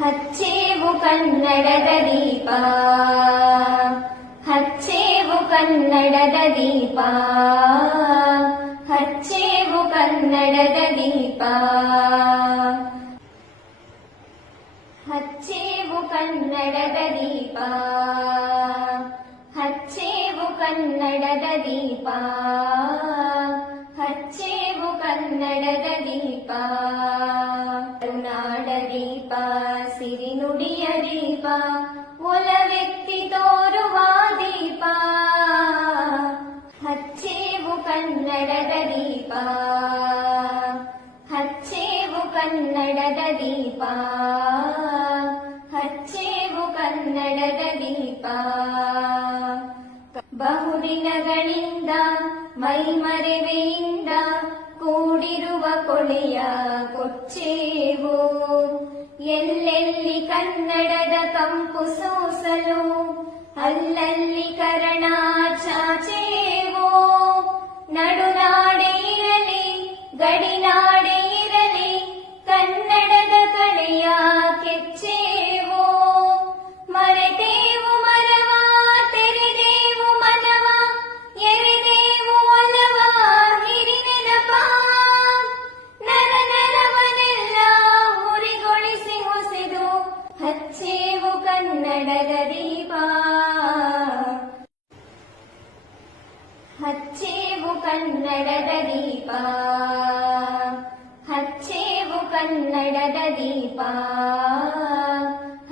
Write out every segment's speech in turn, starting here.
ಹಚ್ಚೇವು ಕನ್ನಡದ ದೀಪ, ಹಚ್ಚೇವು ಕನ್ನಡದ ದೀಪ, ಹಚ್ಚೇವು ಕನ್ನಡದ ದೀಪ, ಹಚ್ಚೇವು ಕನ್ನಡದ ದೀಪ, ಹಚ್ಚೇವು ಕನ್ನಡದ ದೀಪ, ಹಚ್ಚೇವು ಕನ್ನಡದ ದೀಪ. ಕರುನಾಡ ದೀಪ, ಸಿರಿನುಡಿಯ ದೀಪ, ಒಲವೆತ್ತಿ ತೋರುವ ದೀಪ, ಹಚ್ಚೇವು ಕನ್ನಡದ ದೀಪ, ಹಚ್ಚೇವು ಕನ್ನಡದ ದೀಪ, ಹಚ್ಚೇವು ಕನ್ನಡದ ದೀಪ. ಬಹುದಿನಗಳಿಂದ ಮೈಮರೆವೆಯಿಂದ ಕೂಡಿರುವ ಕೊಳೆಯ ಕೊಚ್ಚೇವು, ಎಲ್ಲೆಲ್ಲಿ ಕನ್ನಡದ ಕಂಪು ಸೋಸಲು ಅಲ್ಲಲ್ಲಿ ಕರಣ ಚಾಚೇವು. ನಡುನಾಡೆ ಇರಲಿ ಗಡಿನಾಡೆ ಇರಲಿ ಕನ್ನಡದ ಕಡೆಯ ಕೆಚ್ಚೇವು. ಮರೆತೇವು ಮರವ ತೆರೆದೇವು ಮನವ, ಎರೆದೇವು ಒಲವ ಹಿರಿನೆನಪ, ನರ ನರವನೆಲ್ಲ ಹುರಿಗೊಳಿಸಿ ಹೊಸೆದು ಹಚ್ಚೇವು ಕನ್ನಡದ ದೀಪ, ಹಚ್ಚೇವು ಕನ್ನಡದ ದೀಪ, ಹಚ್ಚೇವು ಕನ್ನಡದ ದೀಪ,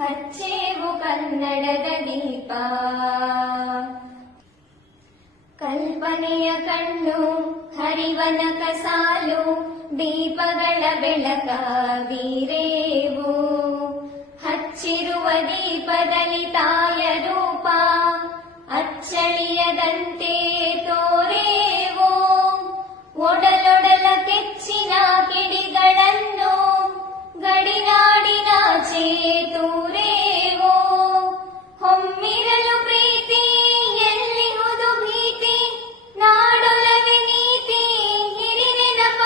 ಹಚ್ಚೇವು ಕನ್ನಡದ ದೀಪ. ಕಲ್ಪನೆಯ ಕಣ್ಣು ಹರಿವನಕ ಸಾಲು ದೀಪಗಳ ಬೆಳಕ ಬೀರೇವು. ಹಚ್ಚಿರುವ ದೀಪದಲ್ಲಿ ತಾಯ ರೂಪ ಅಚ್ಚಳಿಯದಂತೆ ತೋರೇವು. ಒಡಲೊಡಲ ಕೆಚ್ಚಿನ ಕಿಡಿಗಳನ್ನು ಗಡಿನಾಡಿನಾಚೆ ತೂರೇವು. ಹೊಮ್ಮಿರಲು ಪ್ರೀತಿ ಎಲ್ಲಿಹುದು ಭೀತಿ, ನಾಡೊಲವೆ ನೀತಿ ಹಿರಿನೆನಪ.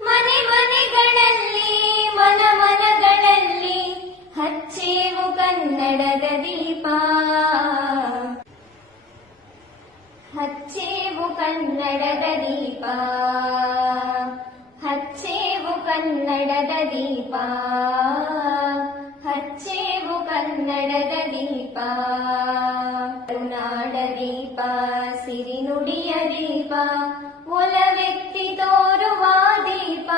ಮನೆ ಮನೆಗಳಲ್ಲಿ ಮನ ಮನಗಳಲ್ಲಿ ಹಚ್ಚೇವು ಕನ್ನಡದ ದೀಪ, ಹಚ್ಚೇವು ಕನ್ನಡದ ದೀಪ, ಹಚ್ಚೇವು ಕನ್ನಡದ ದೀಪ, ಹಚ್ಚೇವು ಕನ್ನಡದ ದೀಪ. ಕರುನಾಡ ದೀಪ, ಸಿರಿನುಡಿಯ ದೀಪ, ಒಲವೆತ್ತಿ ತೋರುವ ದೀಪ,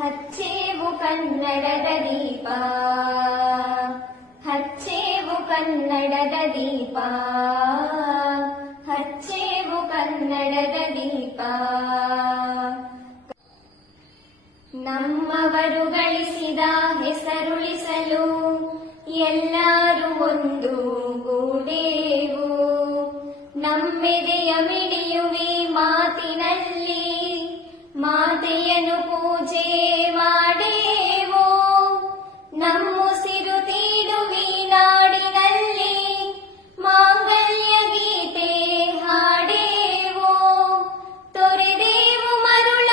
ಹಚ್ಚೇವು ಕನ್ನಡದ ದೀಪ, ಹಚ್ಚೇವು ಕನ್ನಡದ ದೀಪ, ಹಚ್ಚೇವು ಕನ್ನಡದ ದೀಪ. ನಮ್ಮವರು ಗಳಿಸಿದ ಹೆಸರುಳಿಸಲು ಎಲ್ಲರೂ ಒಂದು ಗೂಡೇವು. ನಮ್ಮೆದೆಯ ಮಿಡಿಯುವಿ ಮಾತಿನಲ್ಲಿ ಮಾತೆಯನ್ನು ಪೂಜೆ ಮಾಡೇವು. ನಮ್ಮುಸಿರು ತೀಡುವಿ ನಾಡಿನಲ್ಲಿ ಮಾಂಗಲ್ಯ ಗೀತೆ ಹಾಡೇವು. ತೊರೆದೇವು ಮರುಳ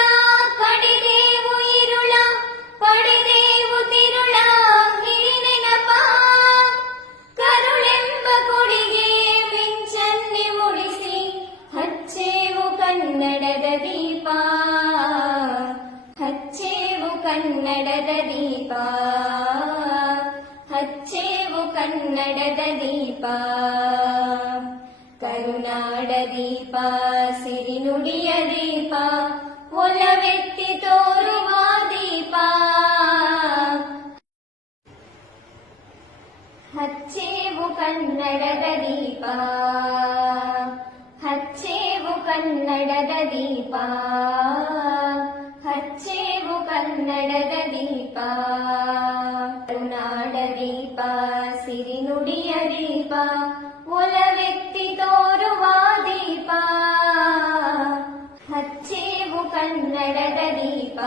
ಕಡಿದೇವು ಇರುಳ, ಪಡೆದೇವು ತಿರುಳ ಹಿರಿನೆನಪ. ಕರುಳೆಂಬ ಕೊಡಿಗೆ ಮಿಂಚನ್ನಿ ಮುಡಿಸಿ ಹಚ್ಚೇವು ಕನ್ನಡದ ದೀಪ, ಹಚ್ಚೇವು ಕನ್ನಡದ ದೀಪ, ಹಚ್ಚೇವು ಕನ್ನಡದ ದೀಪ. ಕರುನಾಡ ದೀಪ, ಸಿರಿನುಡಿಯ ದೀಪ, ಒಲವೆತ್ತಿ ತೋರುವ ದೀಪ, ಹಚ್ಚೇವು ಕನ್ನಡದ ದೀಪ, ಹಚ್ಚೇವು ಕನ್ನಡದ ದೀಪ, ಹಚ್ಚೇವು ಕನ್ನಡದ ದೀಪ. ಕರುನಾಡ ದೀಪ, ಸಿರಿನುಡಿಯ ದೀಪ, ಒಲವೆತ್ತಿ ತೋರುವ ದೀಪ, ಹಚ್ಚೇವು ಕನ್ನಡದ ದೀಪ,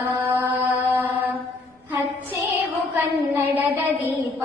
ಹಚ್ಚೇವು ಕನ್ನಡದ ದೀಪ.